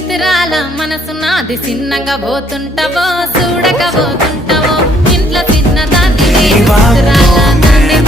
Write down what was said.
చిత్రాల మనసు నాది చిన్నగా పోతుంటావో చూడక పోతుంటావో ఇంట్లో చిన్న దాన్ని చిత్రాల దాన్ని